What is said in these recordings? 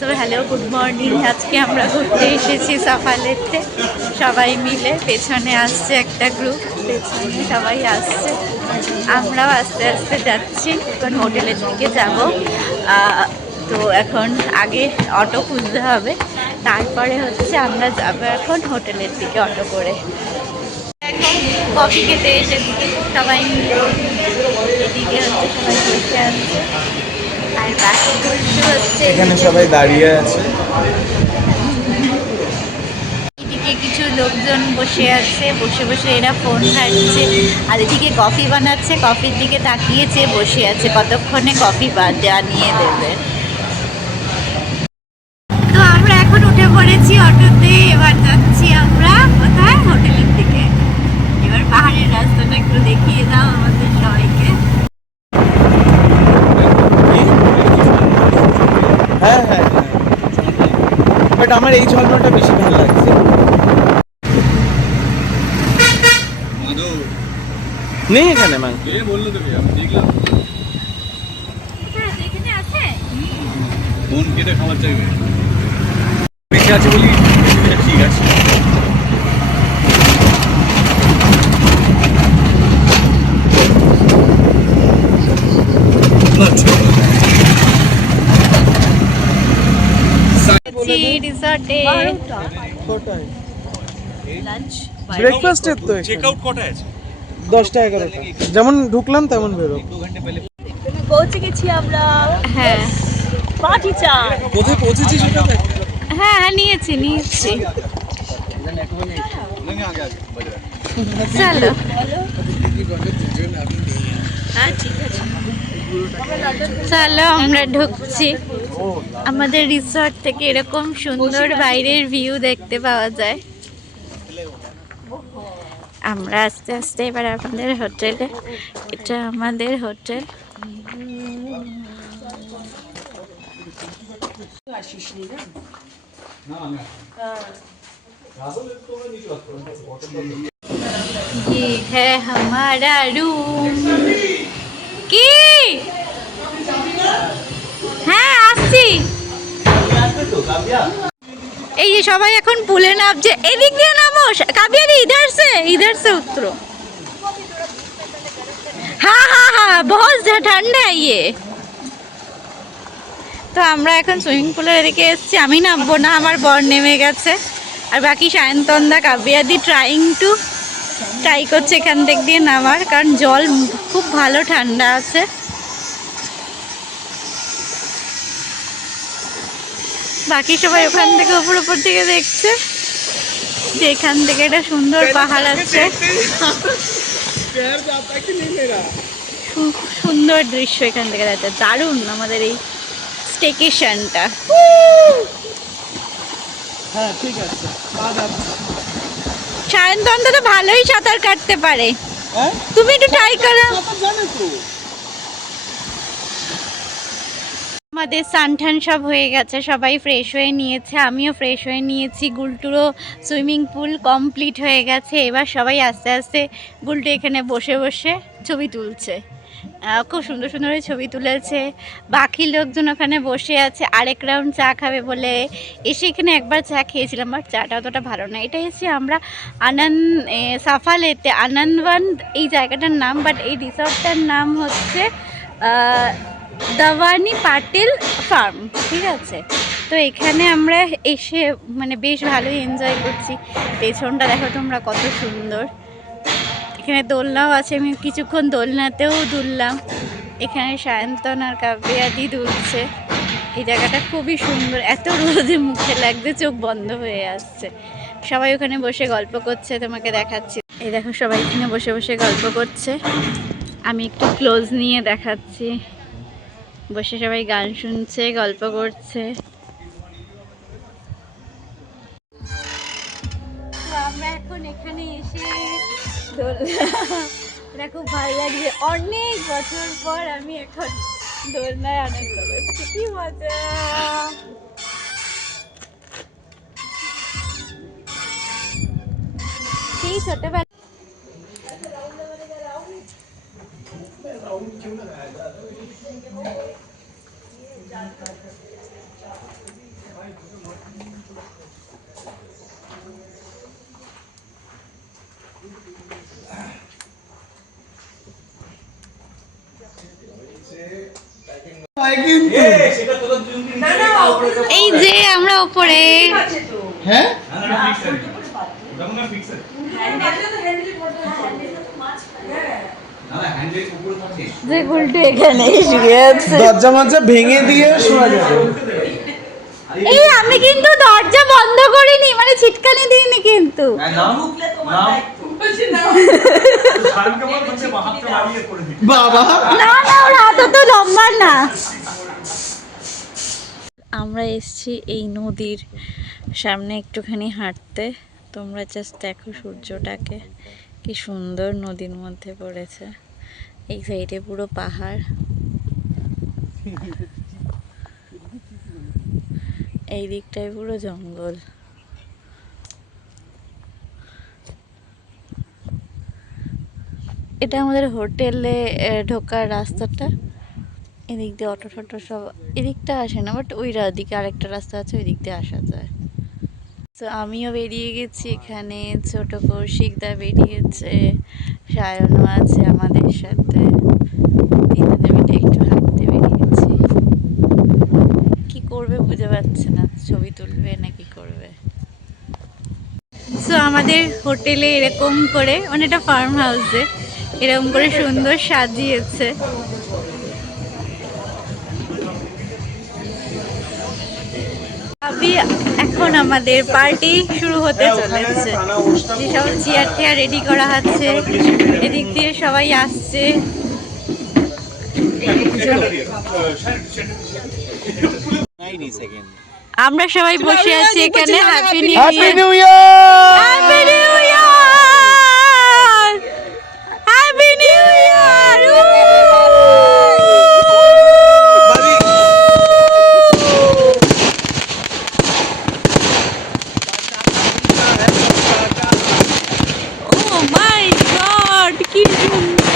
So hello, good morning. আজকে আমরা ঘুরতে এসেছি সাফালেতে সবাই মিলে। পেছনে আসছে একটা গ্রুপ, পেছনে সবাই আসছে, আমরাও আস্তে আস্তে যাচ্ছি। এখন হোটেলের দিকে যাব। তো এখন আগে অটো খুঁজতে হবে, তারপরে হচ্ছে আমরা যাবো এখন হোটেলের দিকে অটো করে। এখন কফি খেতে এসেছি সবাই মিলে, এদিকে হচ্ছে সবাই বসে আছে আর বাকি বসে হচ্ছে এখানে সবাই দাঁড়িয়ে আছে। এদিকে কিছু লোকজন বসে আছে, বসে বসে এরা ফোন ঘাটছে, আর এদিকে কফি বানাচ্ছে, কফির দিকে তাকিয়েছে বসে আছে, কতক্ষণে কফি বানিয়ে দেবে। তো আমরা এখন উঠে পড়েছি অটোতে, এবার যাচ্ছি আমরা কোথায়, হোটেলের দিকে। এবার পাহাড়ের রাস্তাটা একটু দেখিয়ে দাও আমাদের সবাইকে। হ্যাঁ হ্যাঁ হ্যাঁ, বাট আমার এই ঝর্ণাটা বেশি ভালো লাগছে। নেই এখানে মা, বললো তোকে, আমি দেখলাম এখানে আছে ফোন কেটে খাবার চাইবে, বেঁচে আছে বলি ঠিক আছে। রিসর্টে লাঞ্চ ব্রেকফাস্টের তো চেক আউট কটায় আছে? 10টা 11টা, যেমন ঢুকলাম তেমন বেরো। পৌঁছে গেছি আমরা। হ্যাঁ পার্টি চাই। কোথায় পৌঁছেছি সেটা দেখ। হ্যাঁ হ্যাঁ, নিয়েছি চলো। হ্যাঁ ঠিক আছে। চলো আমরা ঢুকছি। আমাদের রিসর্ট থেকে এরকম সুন্দর বাইরের ভিউ দেখতে পাওয়া যায়। আমরা আস্তে আস্তে এবার আমাদের হোটেলে, এটা আমাদের হোটেল। ये है हमारा रूम। কি হ্যাঁ আসছি। এই যে সবাই এখন পুলে নামছে, এদিক দিয়ে নামো কাবিয়াদি, इधर से उतरो। हाँ हाँ हाँ, बहुत ठंडा है ये। তো আমরা এখন সুইমিং পুলের এদিকে এসেছি। আমি নামবো না, আমার বর নেমে গেছে, আর বাকি সায়ন্তনদা কাবিয়াদি ট্রাই করছে এখান থেকে দিয়ে নামার, কারণ জল খুব ভালো ঠান্ডা আছে। বাকি সবাই ওখান থেকে উপর থেকে দেখছে যে এখান থেকে একটা সুন্দর পাহাড় আছে, সুন্দর দৃশ্য এখান থেকে দেখা যাচ্ছে। দারুণ আমাদের এই স্টেকেশনটা। হ্যাঁ ঠিক আছে। সায়ন্তনদা তো ভালোই সাঁতার কাটতে পারে, হ্যাঁ তুমি একটু ট্রাই করো। জানো তো। আমাদের সানঠান সব হয়ে গেছে, সবাই ফ্রেশ হয়ে নিয়েছে, আমিও ফ্রেশ হয়ে নিয়েছি। গুলটুরও সুইমিং পুল কমপ্লিট হয়ে গেছে। এবার সবাই আস্তে আস্তে গুলটু এখানে বসে বসে ছবি তুলছে, খুব সুন্দর সুন্দর ছবি তুলেছে। বাকি লোকজন ওখানে বসে আছে, আরেক রাউন্ড চা খাবে বলে এসে এখানে একবার চা খেয়েছিলাম, বাট চাটা অতটা ভালো না। এটা এসে আমরা সাফালেতে আনন্দওয়ান এই জায়গাটার নাম, বাট এই রিসর্টটার নাম হচ্ছে দাওয়ানি পাটিল ফার্ম, ঠিক আছে। তো এখানে আমরা এসে মানে বেশ ভালোই এনজয় করছি। পেছনটা দেখো তোমরা কত সুন্দর। এখানে দোলনাও আছে, আমি কিছুক্ষণ দোলনাতেও দুললাম। এখানে সায়ন্তন আর কাব্যাদি দুলছে। এই জায়গাটা খুবই সুন্দর, এত রোদে মুখে লাগছে, চোখ বন্ধ হয়ে আসছে। সবাই ওখানে বসে গল্প করছে, তোমাকে দেখাচ্ছি। এই দেখো সবাই এখানে বসে বসে গল্প করছে, আমি একটু ক্লোজ নিয়ে দেখাচ্ছি। বসে সবাই গান শুনছে, গল্প করছে। তো আমরা এখন এখানে এসে এটা খুব ভালো লাগছে। অনেক বছর পর আমি এখন দোলনায় আনন্দ করছি, কি মজা। সেই ছোটবেলা তো এই যে আমরা উপরে হ্যাঁ যে গুলটে এখানে শুয়ে আছে। দরজা মরজা ভেঙে দিয়ে শোয়া যাবে। এই আমি কিন্তু দরজা বন্ধ করিনি, মানে ছিটকানি দিইনি কিন্তু। বাবা না না, ওর হাত তো লম্বা না। আমরা এসেছি এই নদীর সামনে একটুখানি হাঁটতে। তোমরা জাস্ট দেখো সূর্যটাকে, কি সুন্দর নদীর মধ্যে পড়েছে। এই সাইডে পুরো পাহাড়, এই দিকটায় পুরো জঙ্গল। এটা আমাদের হোটেলে ঢোকার রাস্তাটা। এদিক দিয়ে অটো টটো সব এদিকটা আসে না, বাট ওই দিকে আরেকটা রাস্তা আছে, ওই দিক দিয়ে আসা যায়। তো আমিও বেরিয়ে গেছি, এখানে ছোট কৌশিকদা বেরিয়েছে, সায়নও আছে আমাদের সাথে। তিনজনে মিলে একটু হাঁটতে বেরিয়েছি। কি করবে বুঝে পাচ্ছে না, ছবি তুলবে না কি করবে। তো আমাদের হোটেলে এরকম করে, মানে এটা ফার্ম হাউসে এরকম করে সুন্দর সাজিয়েছে। এখন আমাদের পার্টি শুরু হতে চলেছে। যেসব চেয়ার টেয়ার রেডি করা আছে, এদিক দিয়ে সবাই আসছে। আমরা সবাই বসে আছি এখানে। Happy new year, new year, happy new year, happy new year. Oh my god, কি সুন্দর।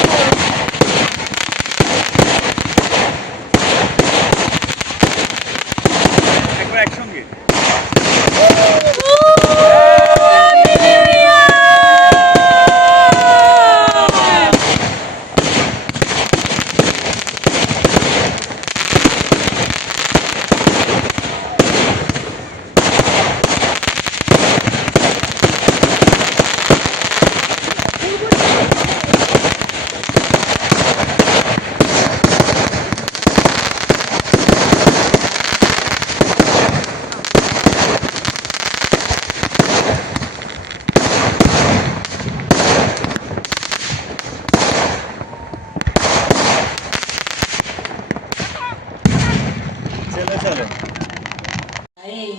একবার একসঙ্গে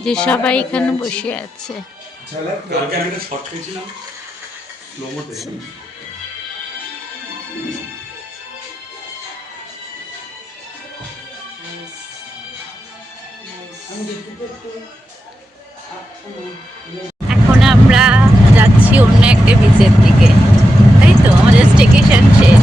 যে সবাই এখানে বসে আছে। কালকে আমি একটা শর্ট খেয়েছিলাম স্লোমোতে। এখন আমরা যাচ্ছি অন্য একটা বিচের দিকে, তাই তো? আমাদের স্টেকেশন শেষ।